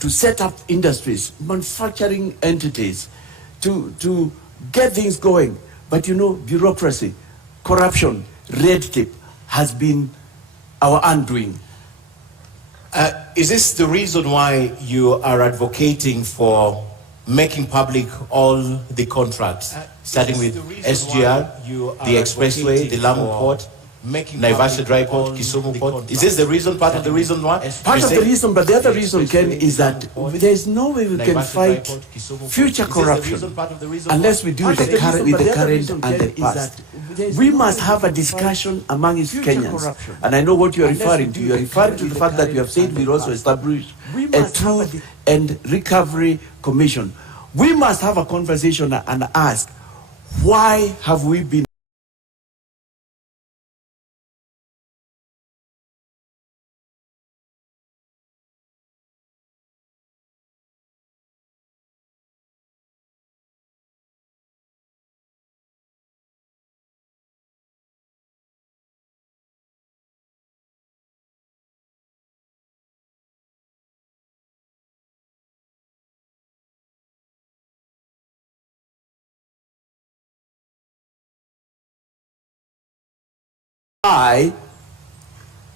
to set up industries, manufacturing entities, to get things going. But you know, bureaucracy, corruption, red tape has been our undoing. Is this the reason why you are advocating for making public all the contracts, starting with SGR, the expressway, the Lamu Port, Naivasha Dry Port, Kisumu Port? Is this the reason, part of the reason why? Part of the reason, but the other reason, Ken, is that there is no way we can fight future corruption unless we deal with the current and the past. We must have a discussion among its Kenyans. And I know what you are referring to. You are referring to the fact that you have said we also establish a Truth and Recovery Commission. We must have a conversation and ask, why have we been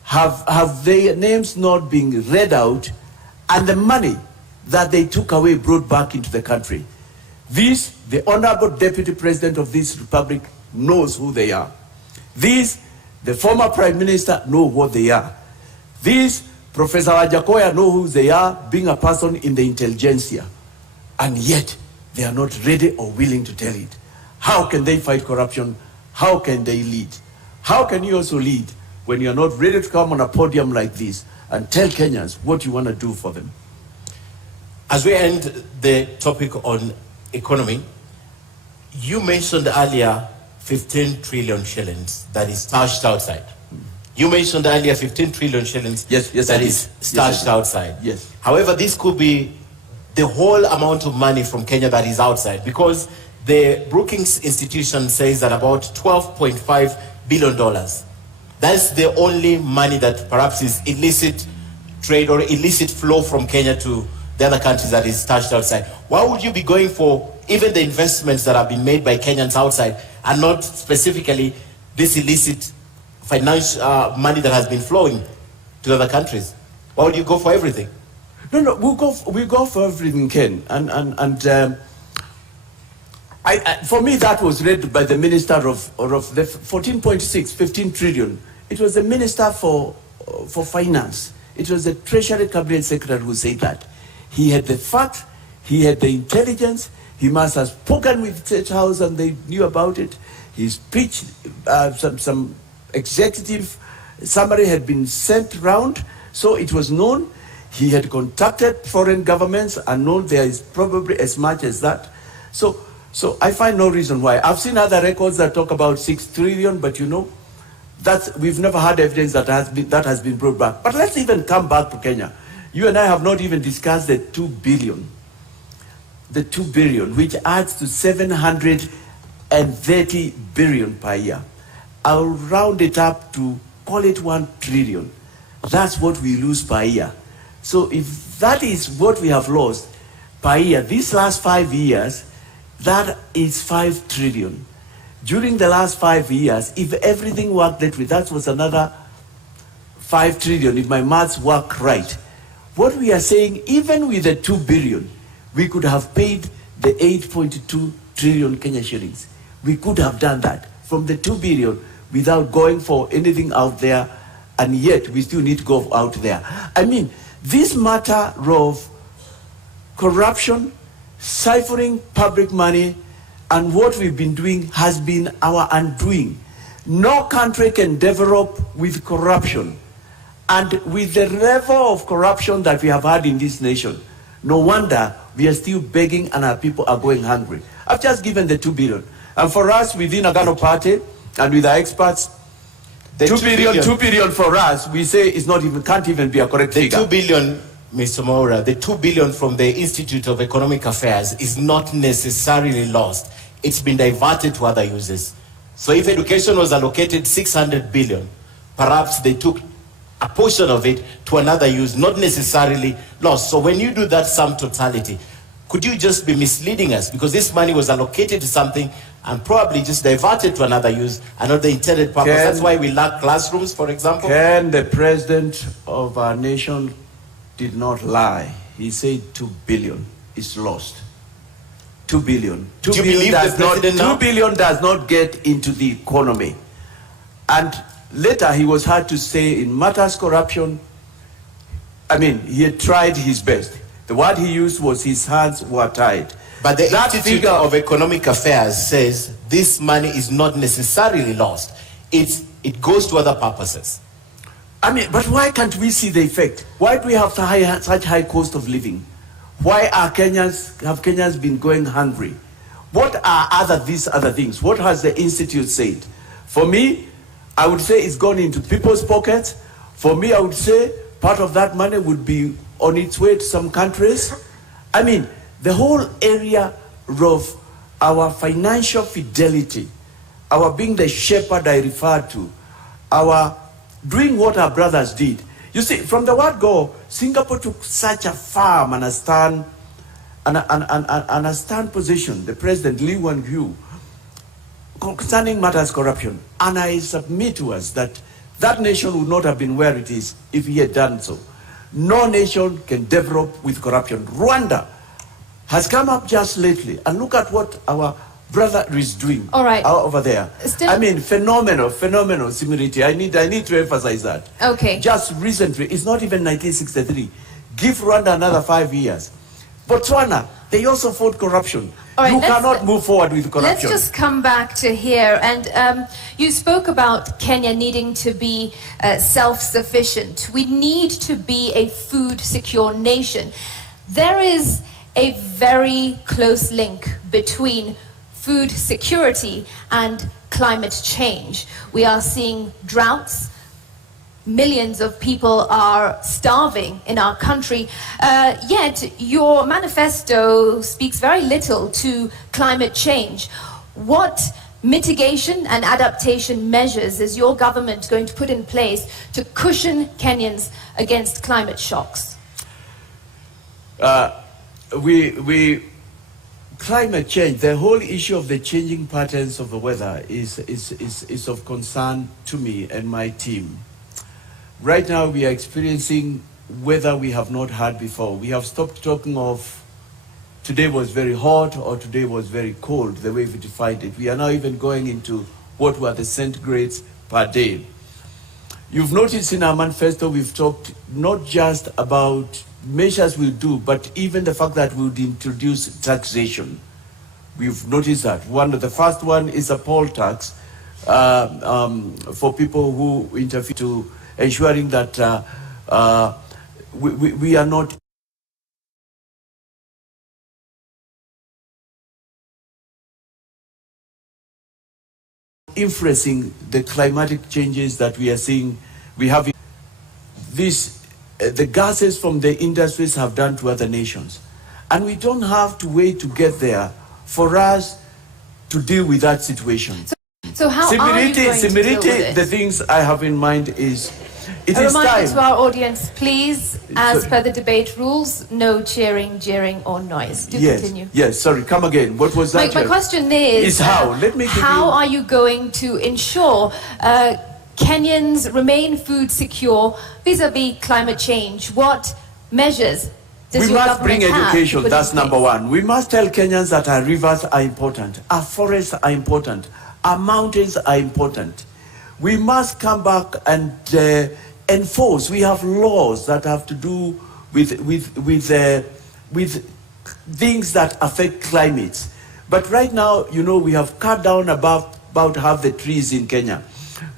have their names not been read out and the money that they took away brought back into the country? This, the Honorable Deputy President of this Republic knows who they are. This, the former Prime Minister know what they are. This, Professor Wajakoya know who they are, being a person in the intelligentsia. And yet, they are not ready or willing to tell it. How can they fight corruption? How can they lead? How can you also lead when you're not ready to come on a podium like this and tell Kenyans what you want to do for them? As we end the topic on economy, you mentioned earlier 15 trillion shillings that is stashed outside. You mentioned earlier 15 trillion shillings that is stashed outside. Yes. However, this could be the whole amount of money from Kenya that is outside, because the Brookings Institution says that about $12.5 billion. That's the only money that perhaps is illicit trade or illicit flow from Kenya to the other countries that is stashed outside. Why would you be going for even the investments that have been made by Kenyans outside and not specifically this illicit financial money that has been flowing to other countries? Why would you go for everything? No, we go for everything, Ken. For me, that was read by the Minister of the 14.6, 15 trillion. It was the Minister for Finance. It was the Treasury Cabinet Secretary who said that. He had the facts, he had the intelligence, he must have spoken with State House and they knew about it. His speech, some executive summary had been sent round, so it was known. He had contacted foreign governments and known there is probably as much as that. So I find no reason why. I've seen other records that talk about 6 trillion, but you know, we've never had evidence that has been brought back. But let's even come back to Kenya. You and I have not even discussed the 2 billion. The 2 billion, which adds to 730 billion per year. I'll round it up to call it 1 trillion. That's what we lose per year. So if that is what we have lost per year, these last 5 years, that is 5 trillion. During the last 5 years, if everything worked that way, that was another 5 trillion, if my maths work right. What we are saying, even with the 2 billion, we could have paid the 8.2 trillion Kenya shillings. We could have done that from the 2 billion without going for anything out there, and yet we still need to go out there. I mean, this matter of corruption, siphoning public money, and what we've been doing has been our undoing. No country can develop with corruption. And with the level of corruption that we have had in this nation, no wonder we are still begging and our people are going hungry. I've just given the 2 billion. And for us within Agano Party and with our experts, the 2 billion for us, we say it's not even, can't even be a correct figure. The 2 billion, Mr. Mwaura, the 2 billion from the Institute of Economic Affairs is not necessarily lost. It's been diverted to other uses. So if education was allocated 600 billion, perhaps they took a portion of it to another use, not necessarily lost. So when you do that sum totality, could you just be misleading us? Because this money was allocated to something and probably just diverted to another use and not the intended purpose. That's why we lack classrooms, for example. The president of our nation did not lie. He said 2 billion is lost. 2 billion. Do you believe the president now? 2 billion does not get into the economy. And later he was heard to say in matters corruption, I mean, he had tried his best. The word he used was his hands were tied. But the Institute of Economic Affairs says this money is not necessarily lost. It goes to other purposes. I mean, but why can't we see the effect? Why do we have such high cost of living? Why have Kenyans been going hungry? What are these other things? What has the Institute said? For me, I would say it's gone into people's pockets. For me, I would say part of that money would be on its way to some countries. I mean, the whole area of our financial fidelity, our being the shepherd I referred to, our doing what our brothers did. You see, from the word go, Singapore took such a firm and a stern position, the President Lee Kuan Yew, concerning matters corruption. And I submit to us that that nation would not have been where it is if he had done so. No nation can develop with corruption. Rwanda has come up just lately, and look at what our brother is doing. All right. Over there. I mean, phenomenal similarity. I need to emphasize that. Okay. Just recently, it's not even 1963. Give Rwanda another 5 years. Botswana, they also fought corruption. All right, you cannot move forward with corruption. Let's just come back to here. And you spoke about Kenya needing to be self-sufficient. We need to be a food-secure nation. There is a very close link between food security and climate change. We are seeing droughts. Millions of people are starving in our country, yet your manifesto speaks very little to climate change. What mitigation and adaptation measures is your government going to put in place to cushion Kenyans against climate shocks? Climate change, the whole issue of the changing patterns of the weather is of concern to me and my team. Right now we are experiencing weather we have not had before. We have stopped talking of today was very hot or today was very cold, the way we defined it. We are now even going into what were the centigrades per day. You've noticed in our manifesto we've talked not just about measures we'll do, but even the fact that we'll introduce taxation. We've noticed that. The first one is a poll tax for people who interfere to ensuring that we are not influencing the climatic changes that we are seeing. We have the gases from the industries have done to other nations. And we don't have to wait to get there for us to deal with that situation. So how are you going to deal with it? The things I have in mind is, it A is reminder time. to our audience, please, as per the debate rules, no cheering, jeering or noise. Do continue. Yes, sorry, come again. What was that? My question is how? Let me give how you... are you going to ensure Kenyans remain food secure vis-a-vis climate change? What measures does We your must bring government have to education, put in that's number place? one. We must tell Kenyans that our rivers are important, our forests are important, our mountains are important. We must come back and enforce. We have laws that have to do with things that affect climate. But right now, you know, we have cut down about half the trees in Kenya.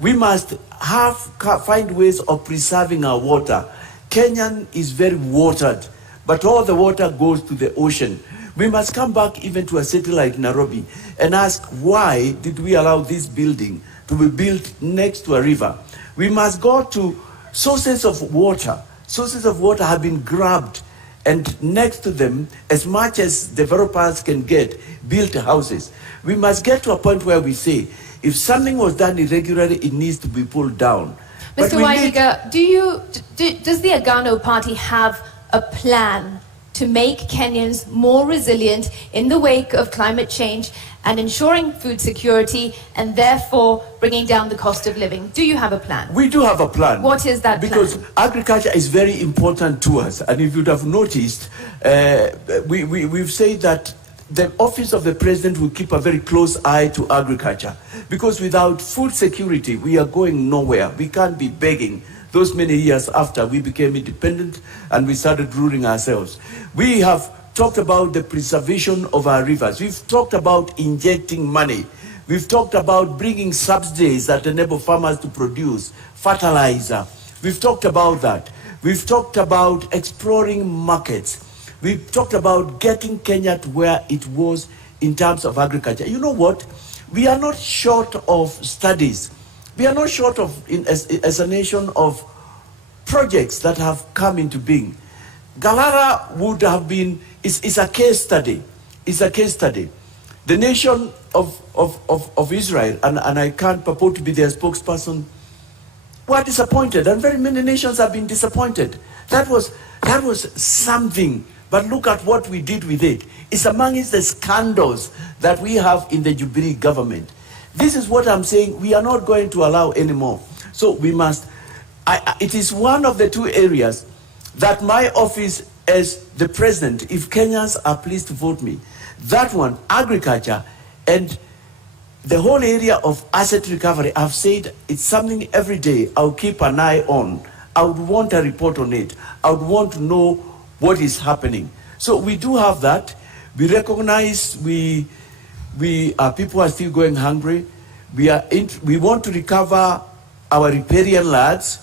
We must find ways of preserving our water. Kenya is very watered, but all the water goes to the ocean. We must come back even to a city like Nairobi and ask, why did we allow this building to be built next to a river? We must go to sources of water. Sources of water have been grabbed, and next to them, as much as developers can get, built houses. We must get to a point where we say, if something was done irregularly, it needs to be pulled down. But Mr. we need- Waihiga, does the Agano Party have a plan to make Kenyans more resilient in the wake of climate change and ensuring food security and therefore bringing down the cost of living? Do you have a plan? We do have a plan. What is that Because plan? agriculture is very important to us. And if you'd have noticed, we've said that the office of the president will keep a very close eye to agriculture. Because without food security, we are going nowhere. We can't be begging those many years after we became independent and we started ruling ourselves. We have talked about the preservation of our rivers. We've talked about injecting money. We've talked about bringing subsidies that enable farmers to produce fertilizer. We've talked about that. We've talked about exploring markets. We've talked about getting Kenya to where it was in terms of agriculture. You know what? We are not short of studies. We are not short of, as a nation, of projects that have come into being. Galara would have been, it's a case study. It's a case study. The nation of Israel, and I can't purport to be their spokesperson, were disappointed, and very many nations have been disappointed. That was something, but look at what we did with it. It's amongst the scandals that we have in the Jubilee government. This is what I'm saying, we are not going to allow anymore. So we must, it is one of the two areas that my office as the president, if Kenyans are pleased to vote me, that one, agriculture, and the whole area of asset recovery, I've said it's something every day I'll keep an eye on. I would want a report on it. I would want to know what is happening. So we do have that. We recognize people are still going hungry. We want to recover our riparian lands.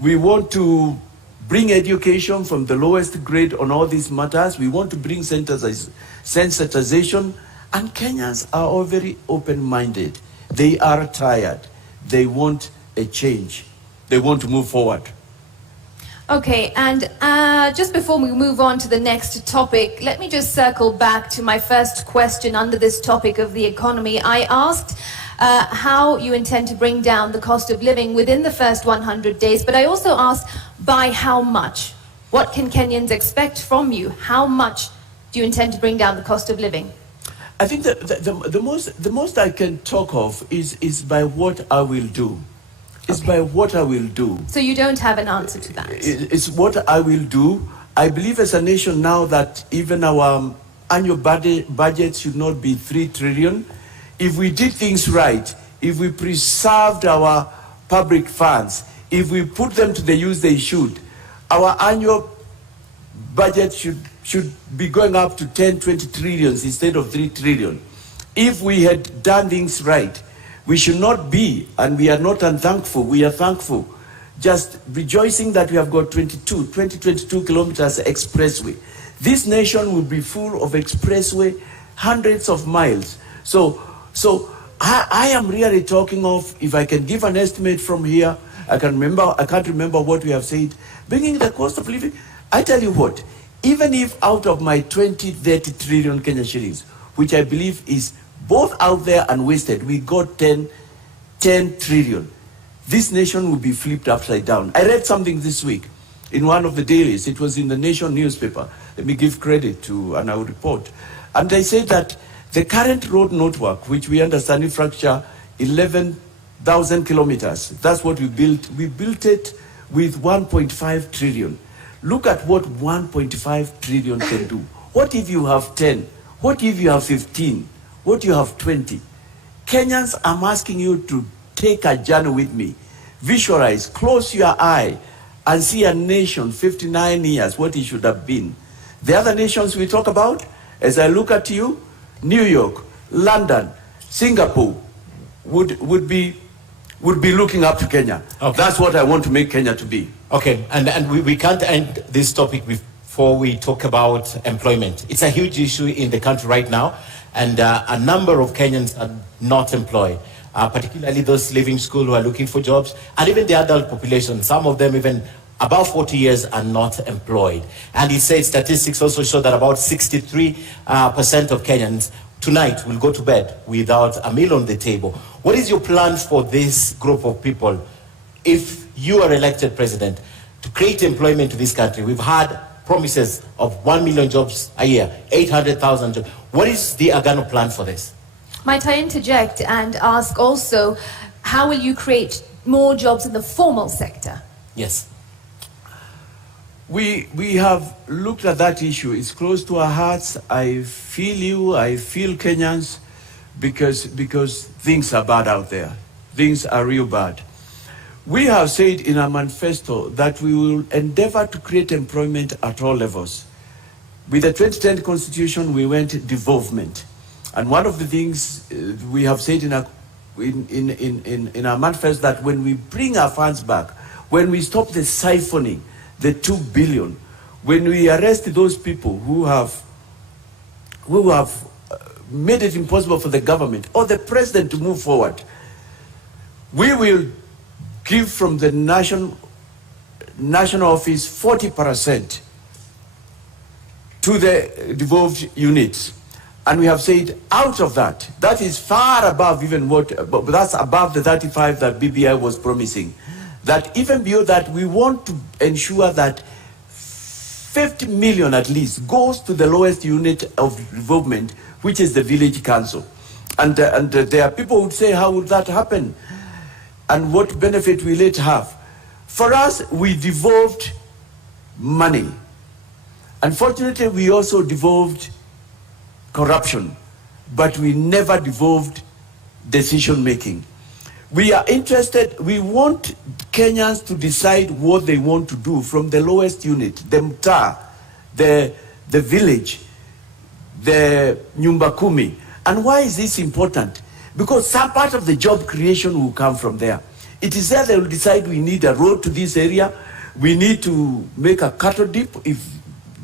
We want to bring education from the lowest grade on all these matters. We want to bring sensitization. And Kenyans are all very open-minded. They are tired. They want a change. They want to move forward. Okay, and just before we move on to the next topic, let me just circle back to my first question under this topic of the economy. I asked how you intend to bring down the cost of living within the first 100 days, but I also asked by how much? What can Kenyans expect from you? How much do you intend to bring down the cost of living? I think that the most I can talk of is by what I will do. It's by what I will do. So you don't have an answer to that? It's what I will do. I believe as a nation now that even our annual budget should not be 3 trillion. If we did things right, if we preserved our public funds, if we put them to the use they should, our annual budget should be going up to 10, 20 trillions instead of 3 trillion. If we had done things right, we should not be, and we are not unthankful, we are thankful, just rejoicing that we have got 22 kilometers expressway. This nation will be full of expressway, hundreds of miles. So I am really talking of, if I can give an estimate from here, I can't remember what we have said, bringing the cost of living. I tell you what, even if out of my 20-30 trillion Kenya shillings, which I believe is both out there and wasted, we got 10 trillion. This nation will be flipped upside down. I read something this week in one of the dailies. It was in the Nation newspaper. Let me give credit to, and I will report. And they said that the current road network, which we understand infrastructure, 11,000 kilometers. That's what we built. We built it with 1.5 trillion. Look at what 1.5 trillion can do. What if you have 10? What if you have 15? What if you have 20? Kenyans, I'm asking you to take a journey with me. Visualize, close your eye, and see a nation 59 years, what it should have been. The other nations we talk about, as I look at you, New York, London, Singapore would be looking up to Kenya. Okay. That's what I want to make Kenya to be. Okay, and we can't end this topic before we talk about employment. It's a huge issue in the country right now, and a number of Kenyans are not employed, particularly those leaving school who are looking for jobs, and even the adult population, some of them even above 40 years are not employed. And he said statistics also show that about 63% of Kenyans tonight will go to bed without a meal on the table. What is your plan for this group of people? if you are elected president, to create employment to this country? We've had promises of 1 million jobs a year, 800,000 jobs. What is the Agano plan for this? Might I interject and ask also, how will you create more jobs in the formal sector? Yes. We have looked at that issue. It's close to our hearts. I feel you, I feel Kenyans, because things are bad out there. Things are real bad. We have said in our manifesto that we will endeavor to create employment at all levels. With the 2010 Constitution, we went devolvement. And one of the things we have said in our manifesto that when we bring our funds back, when we stop the siphoning, the 2 billion, when we arrest those people who have made it impossible for the government or the president to move forward, we will give from the national office 40% to the devolved units. And we have said out of that, that is far above even but that's above the 35 that BBI was promising. That even beyond that, we want to ensure that 50 million at least goes to the lowest unit of development, which is the village council. And there are people who would say, how would that happen? And what benefit will it have? For us, we devolved money. Unfortunately, we also devolved corruption, but we never devolved decision-making. We are interested, we want Kenyans to decide what they want to do from the lowest unit, the mtaa, the village, the nyumba kumi. And why is this important? Because some part of the job creation will come from there. It is there they will decide we need a road to this area, we need to make a cattle dip if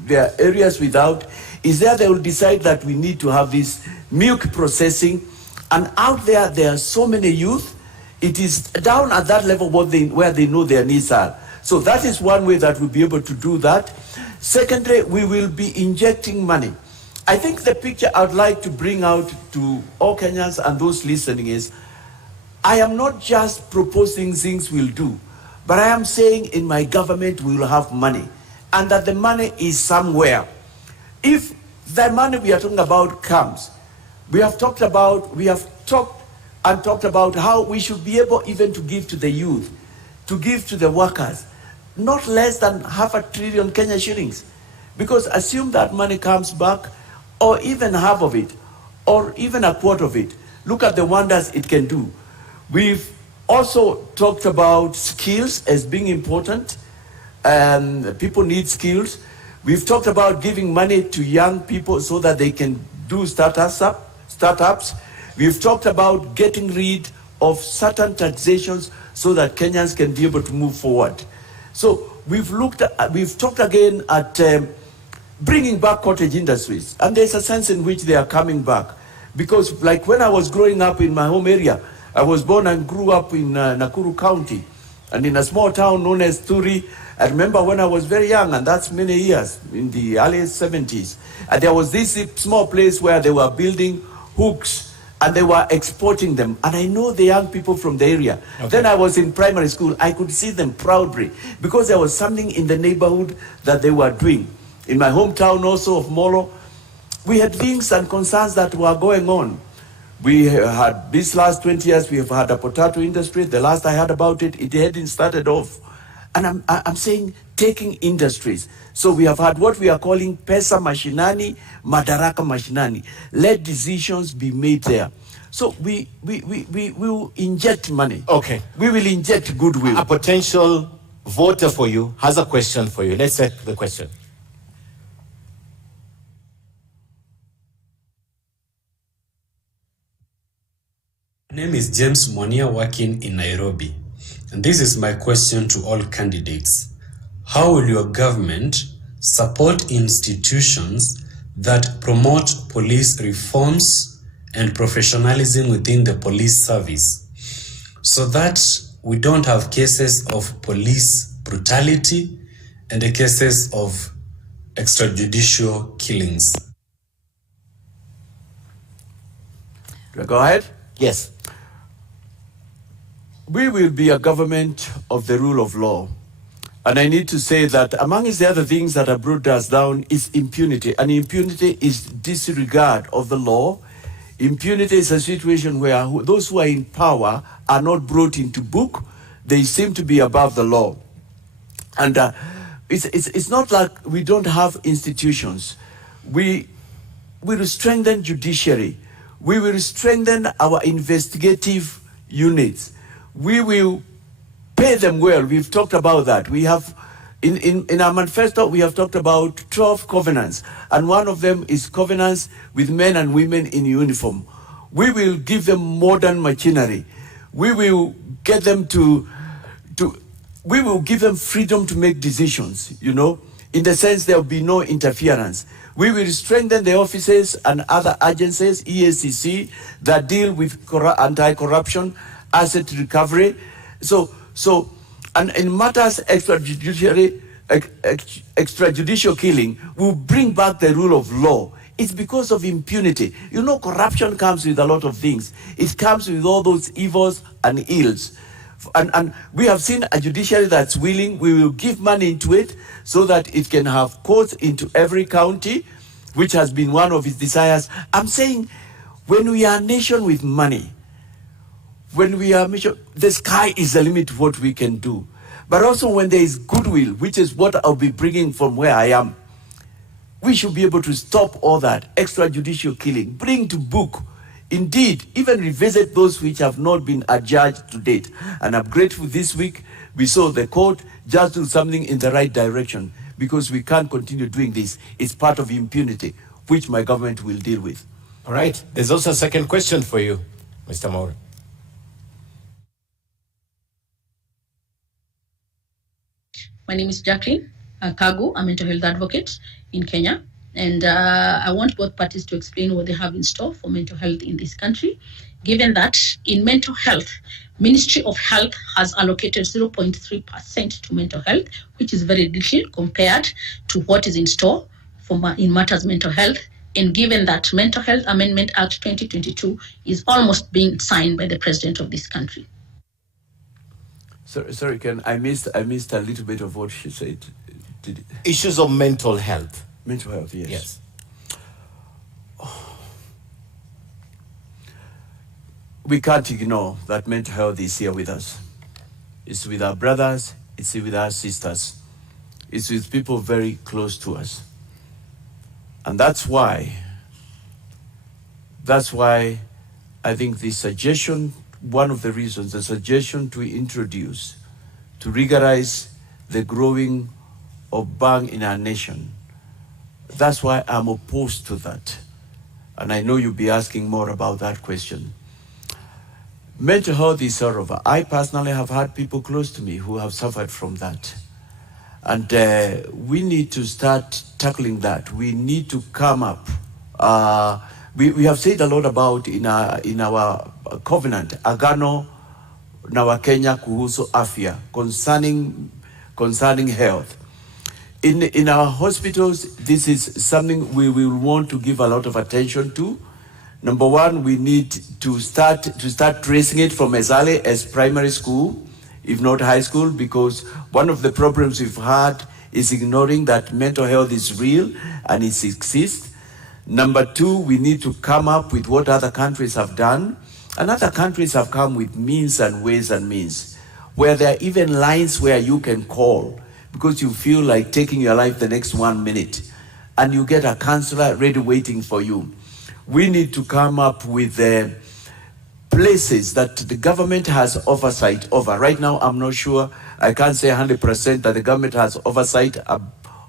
there are areas without. Is there they will decide that we need to have this milk processing. And out there, there are so many youth. It is down at that level where they know their needs are. So that is one way that we'll be able to do that. Secondly, we will be injecting money. I think the picture I'd like to bring out to all Kenyans and those listening is, I am not just proposing things we'll do, but I am saying in my government we will have money, and that the money is somewhere. If the money we are talking about comes, we have talked about how we should be able even to give to the youth, to give to the workers, not less than 500 billion Kenya shillings. Because assume that money comes back, or even half of it, or even a quarter of it. Look at the wonders it can do. We've also talked about skills as being important. People need skills. We've talked about giving money to young people so that they can do startups. We've talked about getting rid of certain taxations so that Kenyans can be able to move forward. So we've talked again at bringing back cottage industries, and there's a sense in which they are coming back. Because like when I was growing up in my home area, I was born and grew up in Nakuru County, and in a small town known as Turi. I remember when I was very young, and that's many years, in the early 70s, and there was this small place where they were building hooks, and they were exporting them. And I know the young people from the area. Okay. Then I was in primary school. I could see them proudly, because there was something in the neighborhood that they were doing. In my hometown also of Molo, we had things and concerns that were going on. We had, this last 20 years, we have had a potato industry. The last I heard about it, it hadn't started off. And I'm saying taking industries. So we have had what we are calling Pesa Mashinani, Madaraka Mashinani. Let decisions be made there. So we will inject money. Okay. We will inject goodwill. A potential voter for you has a question for you. Let's take the question. My name is James Monia, working in Nairobi. And this is my question to all candidates. How will your government support institutions that promote police reforms and professionalism within the police service, so that we don't have cases of police brutality and the cases of extrajudicial killings? Go ahead. Yes. We will be a government of the rule of law. And I need to say that amongst the other things that have brought us down is impunity. And impunity is disregard of the law. Impunity is a situation where those who are in power are not brought into book. They seem to be above the law. And it's not like we don't have institutions. We will strengthen judiciary. We will strengthen our investigative units. We will pay them well. We've talked about that. We have, in our manifesto, we have talked about 12 covenants, and one of them is covenants with men and women in uniform. We will give them modern machinery. We will get them we will give them freedom to make decisions, you know, in the sense there will be no interference. We will strengthen the offices and other agencies, EACC, that deal with anti-corruption, asset recovery. So, and in matters extrajudicial killing, we'll bring back the rule of law. It's because of impunity. You know, corruption comes with a lot of things. It comes with all those evils and ills. And we have seen a judiciary that's willing. We will give money into it so that it can have courts into every county, which has been one of its desires. I'm saying, when we are a nation with money, when we are the sky is the limit to what we can do. But also when there is goodwill, which is what I'll be bringing from where I am, we should be able to stop all that extrajudicial killing, bring to book, indeed, even revisit those which have not been adjudged to date. And I'm grateful this week we saw the court just do something in the right direction, because we can't continue doing this. It's part of impunity, which my government will deal with. All right. There's also a second question for you, Mr. Mwaura. My name is Jacqueline Kagu, a mental health advocate in Kenya. And I want both parties to explain what they have in store for mental health in this country, given that in mental health, Ministry of Health has allocated 0.3% to mental health, which is very little compared to what is in store in matters mental health. And given that Mental Health Amendment Act 2022 is almost being signed by the president of this country. Sorry, Ken, I missed a little bit of what she said. Issues of mental health. Mental health, yes. Yes. We can't ignore that mental health is here with us. It's with our brothers, it's with our sisters. It's with people very close to us. And that's why I think the suggestion, one of the reasons, the suggestion to introduce, to regularize the growing of bang in our nation, that's why I'm opposed to that. And I know you'll be asking more about that question. Mental health is horrible. I personally have had people close to me who have suffered from that. And we need to start tackling that. We need to come up. We have said a lot about in our covenant, Agano na Wakenya kuhusu afya, concerning health. In our hospitals, this is something we will want to give a lot of attention to. Number one, we need to start tracing it from as early as primary school, if not high school, because one of the problems we've had is ignoring that mental health is real and it exists. Number two, we need to come up with what other countries have done. And other countries have come with means and ways and means, where there are even lines where you can call because you feel like taking your life the next 1 minute, and you get a counselor ready waiting for you. We need to come up with places that the government has oversight over. Right now, I'm not sure, I can't say 100% that the government has oversight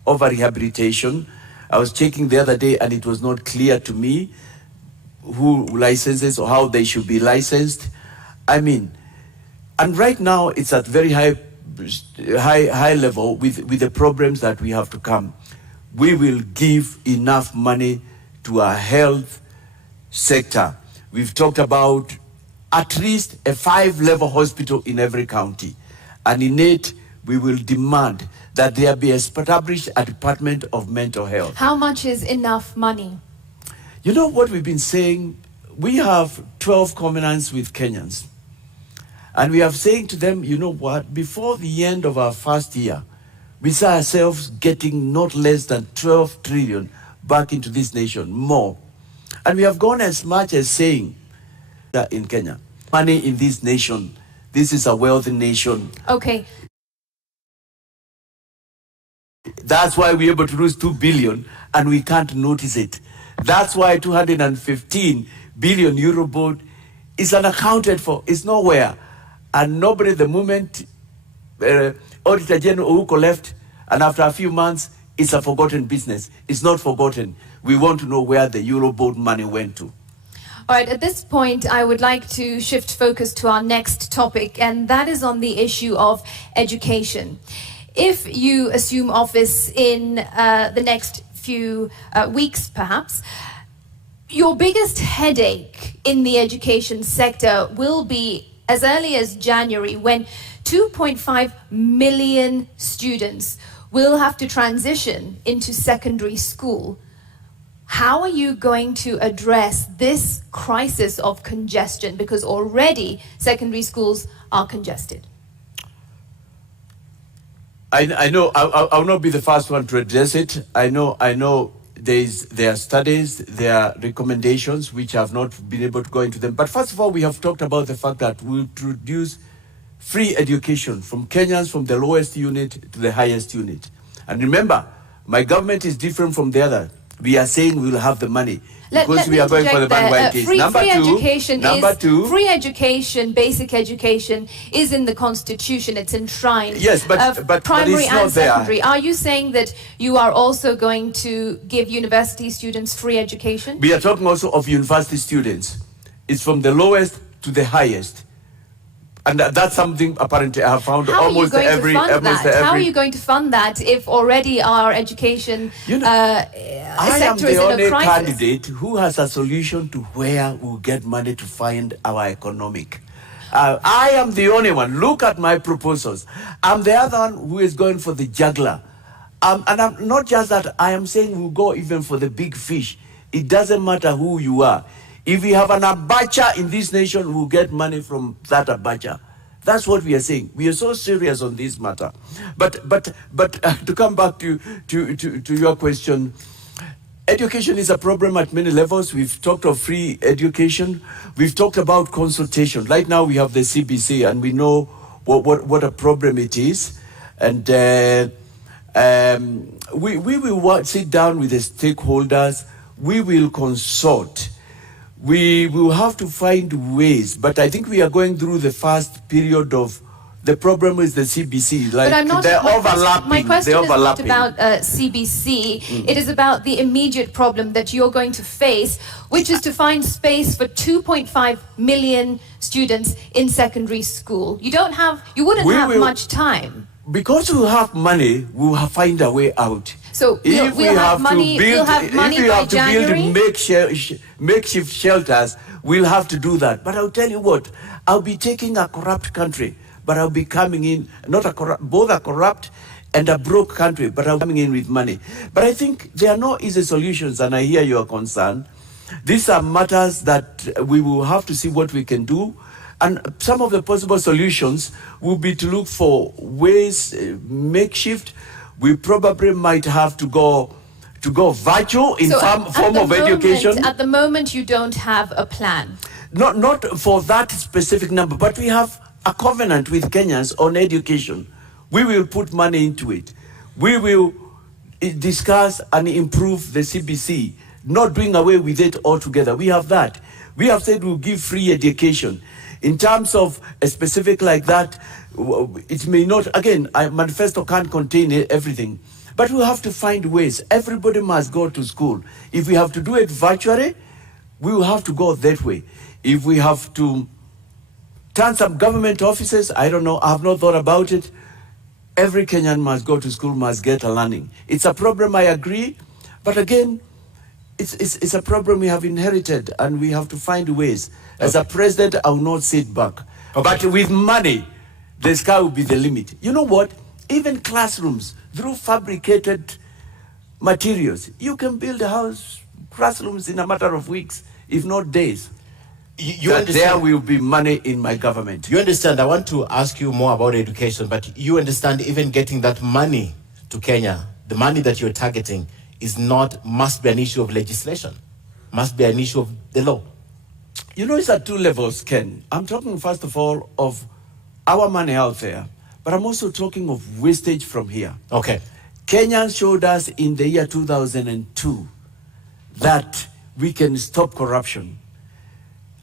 over rehabilitation. I was checking the other day and it was not clear to me who licenses or how they should be licensed. I mean, and right now it's at very high level with the problems that we have to come. We will give enough money to our health sector. We've talked about at least a 5-level hospital in every county. And in it, we will demand that there be established a Department of Mental Health. How much is enough money? You know what we've been saying? We have 12 covenants with Kenyans. And we are saying to them, you know what, before the end of our first year, we see ourselves getting not less than 12 trillion back into this nation, more. And we have gone as much as saying that in Kenya, money in this nation, this is a wealthy nation. Okay. That's why we're able to lose 2 billion and we can't notice it. That's why 215 billion Eurobond is unaccounted for. It's nowhere. And nobody, the moment Auditor General Ouko left, and after a few months, it's a forgotten business. It's not forgotten. We want to know where the Eurobond money went to. All right, at this point, I would like to shift focus to our next topic, and that is on the issue of education. If you assume office in the next few weeks, perhaps, your biggest headache in the education sector will be as early as January, when 2.5 million students will have to transition into secondary school. How are you going to address this crisis of congestion? Because already secondary schools are congested. I know I'll not be the first one to address it. I know there are studies, there are recommendations which have not been able to go into them. But first of all, we have talked about the fact that we'll introduce free education from Kenyans from the lowest unit to the highest unit. And remember, my government is different from the other. We are saying we will have the money because we are going for the bandwagon case. Free education, basic education is in the Constitution. It's enshrined. Yes, but primary it's not and secondary. There. Are you saying that you are also going to give university students free education? We are talking also of university students. It's from the lowest to the highest. And that's something apparently I have found almost every. How are you going to fund that if already our education sector I am the is in only a crisis? candidate who has a solution to where we'll get money to find our economic. I am the only one. Look at my proposals. I'm the other one who is going for the juggler. And I'm not just that, I am saying we'll go even for the big fish. It doesn't matter who you are. If we have an abacha in this nation, we'll get money from that abacha. That's what we are saying. We are so serious on this matter. But to come back to your question, education is a problem at many levels. We've talked of free education. We've talked about consultation. Right now we have the CBC, and we know what a problem it is. And we will sit down with the stakeholders. We will consult. We will have to find ways, but I think we are going through the first period of the problem is the CBC. Like, but I'm not, they're overlapping. My question is not overlapping. about CBC. It is about the immediate problem that you're going to face, which is to find space for 2.5 million students in secondary school. You wouldn't have much time. Because we have money, we will find a way out. So we'll have money by January? If we have to build makeshift shelters, we'll have to do that. But I'll tell you what, I'll be taking a corrupt country, but I'll be coming in, both a corrupt and a broke country, but I'm coming in with money. But I think there are no easy solutions, and I hear your concern. These are matters that we will have to see what we can do. And some of the possible solutions will be to look for ways, makeshift. We probably might have to go virtual in form of education. At the moment, you don't have a plan. Not for that specific number, but we have a covenant with Kenyans on education. We will put money into it. We will discuss and improve the CBC, not doing away with it altogether. We have that. We have said we'll give free education. In terms of a specific like that, it may not, again, manifesto can't contain everything, but we have to find ways. Everybody must go to school. If we have to do it virtually, we will have to go that way. If we have to turn some government offices, I don't know, I have not thought about it. Every Kenyan must go to school, must get a learning. It's a problem, I agree, but again, it's a problem we have inherited, and we have to find ways. As a president, I will not sit back. Okay. But with money, the sky will be the limit. You know what? Even classrooms, through fabricated materials, you can build classrooms in a matter of weeks, if not days. You that there understand? will be money in my government. You understand? I want to ask you more about education, but you understand even getting that money to Kenya, the money that you're targeting, must be an issue of legislation, must be an issue of the law. You know, it's at two levels, Ken. I'm talking, first of all, of our money out there, but I'm also talking of wastage from here. Okay. Kenyans showed us in the year 2002 that we can stop corruption.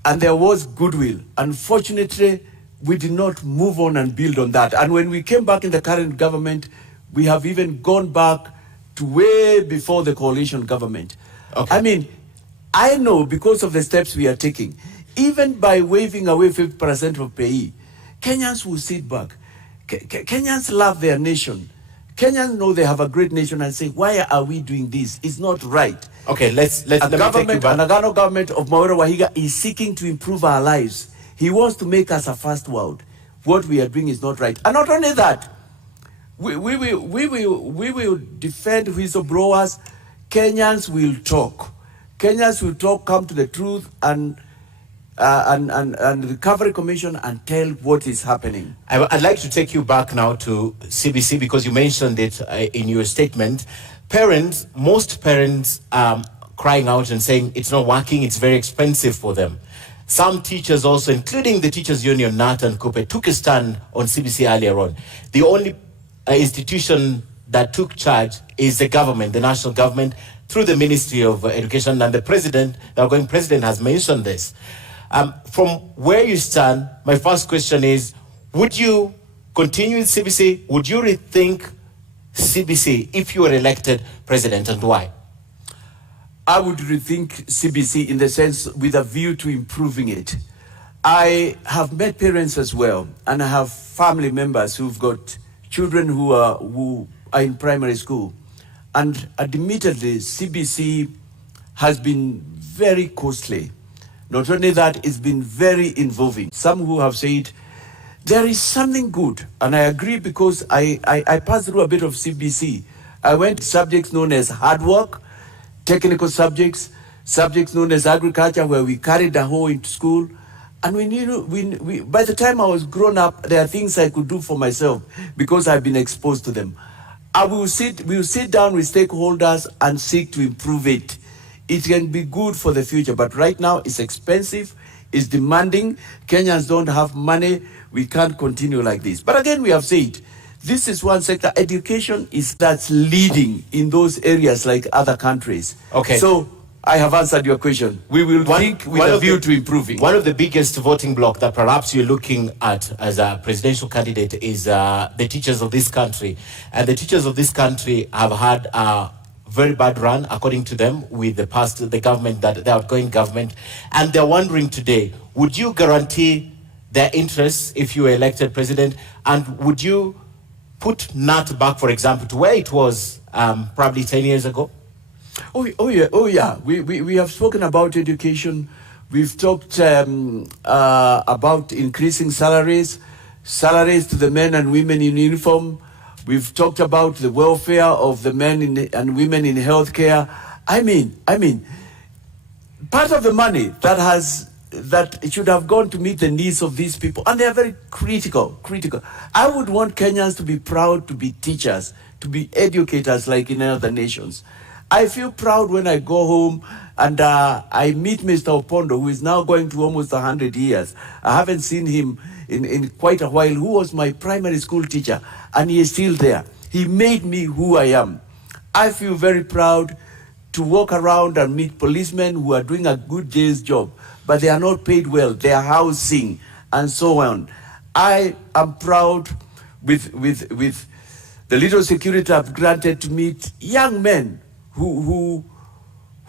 And there was goodwill. Unfortunately, we did not move on and build on that. And when we came back in the current government, we have even gone back to way before the coalition government. Okay. I mean, I know because of the steps we are taking, even by waiving away 50% of pay, Kenyans will sit back. Kenyans love their nation. Kenyans know they have a great nation and say, why are we doing this? It's not right. Okay, let me take you An back. Agano government of Mwaura Wahiga is seeking to improve our lives. He wants to make us a first world. What we are doing is not right. And not only that, we will defend whistleblowers. Kenyans will talk. Kenyans will talk, come to the truth, and Recovery Commission and tell what is happening. I'd like to take you back now to CBC because you mentioned it in your statement. Most parents are crying out and saying it's not working, it's very expensive for them. Some teachers also, including the Teachers Union, NAT and Coupe, took a stand on CBC earlier on. The only institution that took charge is the government, the national government, through the Ministry of Education, and the outgoing president has mentioned this. From where you stand, my first question is, would you continue with CBC? Would you rethink CBC if you were elected president, and why? I would rethink CBC in the sense with a view to improving it. I have met parents as well, and I have family members who've got children who are in primary school. And admittedly, CBC has been very costly. Not only that, it's been very involving. Some who have said, there is something good. And I agree because I passed through a bit of CBC. I went to subjects known as hard work, technical subjects known as agriculture, where we carried the hoe into school. And by the time I was grown up, there are things I could do for myself because I've been exposed to them. We will sit down with stakeholders and seek to improve it. It can be good for the future, but right now it's expensive, it's demanding. Kenyans don't have money. We can't continue like this. But again, we have said, this is one sector. Education that's leading in those areas like other countries. Okay. So I have answered your question. We will think with a view to improving. One of the biggest voting bloc that perhaps you're looking at as a presidential candidate is the teachers of this country. And the teachers of this country have had a very bad run, according to them, with the government, the outgoing government. And they're wondering today, would you guarantee their interests if you were elected president? And would you put NAT back, for example, to where it was probably 10 years ago? Oh yeah. We have spoken about education. We've talked about increasing salaries to the men and women in uniform. We've talked about the welfare of the men and women in healthcare. I mean, part of the money that it should have gone to meet the needs of these people, and they are very critical. I would want Kenyans to be proud to be teachers, to be educators like in other nations. I feel proud when I go home and I meet Mr. Opondo, who is now going to almost 100 years. I haven't seen him in quite a while, who was my primary school teacher, and he is still there. He made me who I am. I feel very proud to walk around and meet policemen who are doing a good day's job, but they are not paid well, their housing, and so on. I am proud with the little security I've granted to meet young men who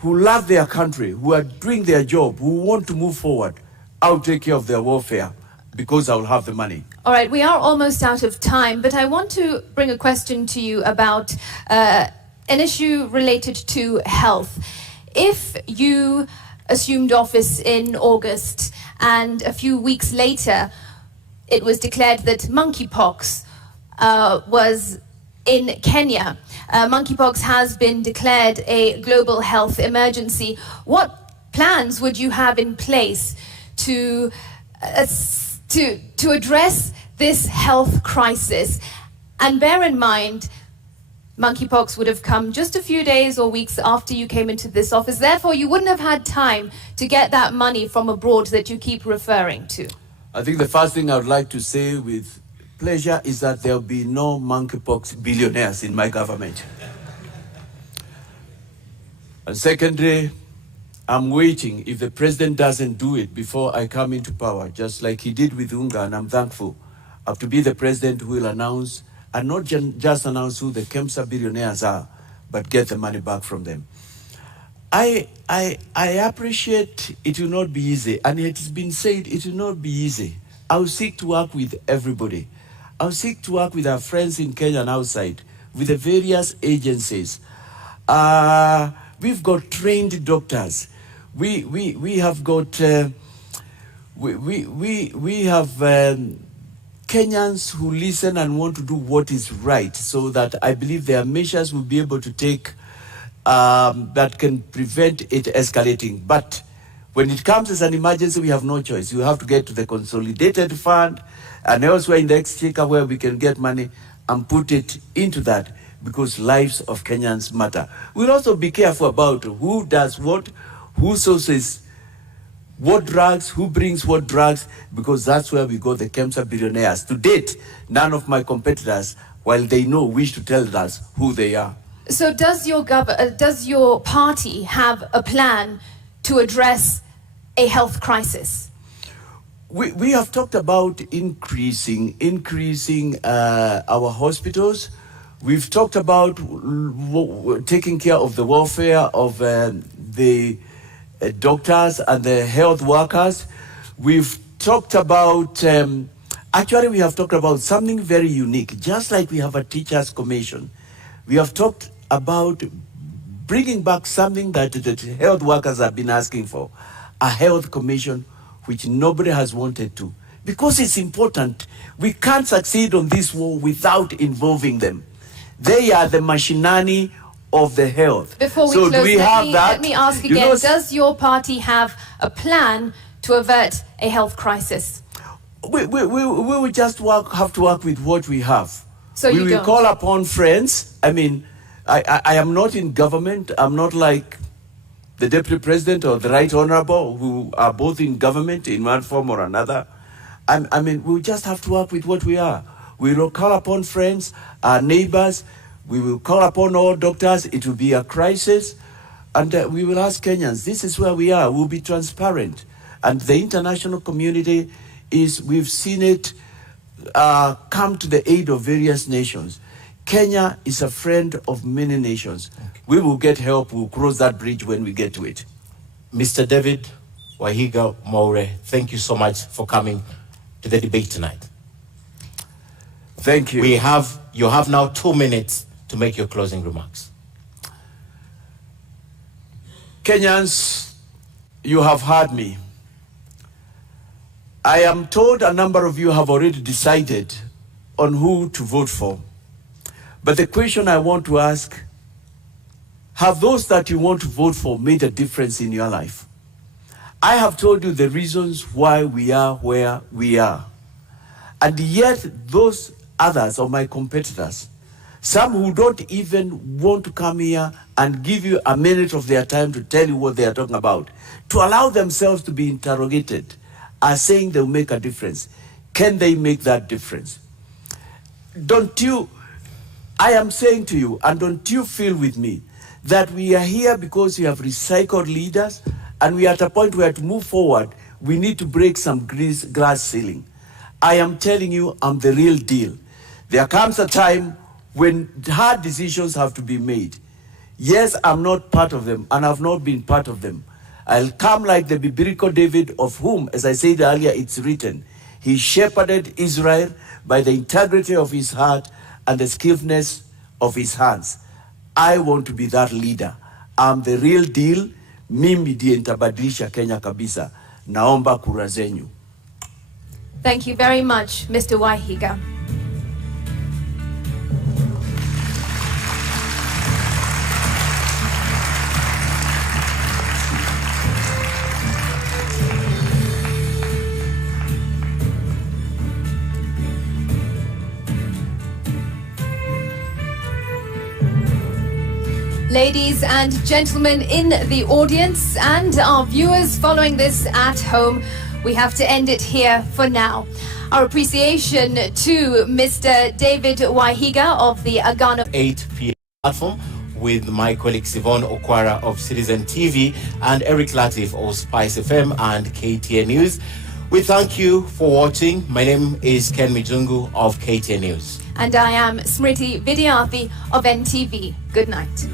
love their country, who are doing their job, who want to move forward. I'll take care of their welfare because I'll have the money. All right, we are almost out of time, but I want to bring a question to you about an issue related to health. If you assumed office in August and a few weeks later it was declared that monkeypox was in Kenya, monkeypox has been declared a global health emergency, what plans would you have in place to address this health crisis. And bear in mind, monkeypox would have come just a few days or weeks after you came into this office. Therefore, you wouldn't have had time to get that money from abroad that you keep referring to. I think the first thing I would like to say with pleasure is that there will be no monkeypox billionaires in my government. And secondly, I'm waiting if the president doesn't do it before I come into power, just like he did with UNGA, and I'm thankful. I have to be the president who will announce, and not just announce who the KEMSA billionaires are, but get the money back from them. I appreciate it will not be easy, and it has been said it will not be easy. I will seek to work with everybody. I will seek to work with our friends in Kenya and outside, with the various agencies. We've got trained doctors. We have got we have Kenyans who listen and want to do what is right, so that I believe there are measures we'll be able to take that can prevent it escalating. But when it comes as an emergency, we have no choice. You have to get to the consolidated fund and elsewhere in the exchequer where we can get money and put it into that, because lives of Kenyans matter. We'll also be careful about who does what, who sources what drugs, who brings what drugs, because that's where we got the KEMSA billionaires. To date, none of my competitors, while they know, wish to tell us who they are. So does your party have a plan to address a health crisis? We have talked about increasing our hospitals. We've talked about taking care of the welfare of the doctors and the health workers. We've talked about, actually we have talked about something very unique. Just like we have a teachers' commission, we have talked about bringing back something that the health workers have been asking for, a health commission, which nobody has wanted to. Because it's important. We can't succeed on this war without involving them. They are the machinani of the health. Before we so close, let me ask again, does your party have a plan to avert a health crisis? We will just have to work with what we have. So we will call upon friends. I mean, I am not in government. I'm not like the Deputy President or the Right Honorable, who are both in government in one form or another. I mean, we'll just have to work with what we are. We will call upon friends, our neighbors. We will call upon all doctors. It will be a crisis. And we will ask Kenyans, this is where we are. We'll be transparent. And the international community we've seen it come to the aid of various nations. Kenya is a friend of many nations. Okay. We will get help. We'll cross that bridge when we get to it. Mr. David Wahiga Mwaure, thank you so much for coming to the debate tonight. Thank you. You have now 2 minutes to make your closing remarks. Kenyans, you have heard me. I am told a number of you have already decided on who to vote for. But the question I want to ask, have those that you want to vote for made a difference in your life? I have told you the reasons why we are where we are. And yet those others, or my competitors, some who don't even want to come here and give you a minute of their time to tell you what they are talking about, to allow themselves to be interrogated, are saying they'll make a difference. Can they make that difference? I am saying to you, and don't you feel with me, that we are here because we have recycled leaders, and we are at a point where to move forward, we need to break some glass ceiling. I am telling you, I'm the real deal. There comes a time when hard decisions have to be made. Yes, I'm not part of them, and I've not been part of them. I'll come like the biblical David, of whom, as I said earlier, it's written, he shepherded Israel by the integrity of his heart and the skillfulness of his hands. I want to be that leader. I'm the real deal. Mimi ndiye nitabadilisha Kenya kabisa. Naomba kura zenyu. Thank you very much, Mr. Wahiga. Ladies and gentlemen in the audience and our viewers following this at home, we have to end it here for now. Our appreciation to Mr. David Wahiga of the Agano 8 p.m. platform with my colleague Siobhan Okwara of Citizen TV and Eric Latif of Spice FM and KTN News. We thank you for watching. My name is Ken Mijungu of KTN News. And I am Smriti Vidyarthi of NTV. Good night.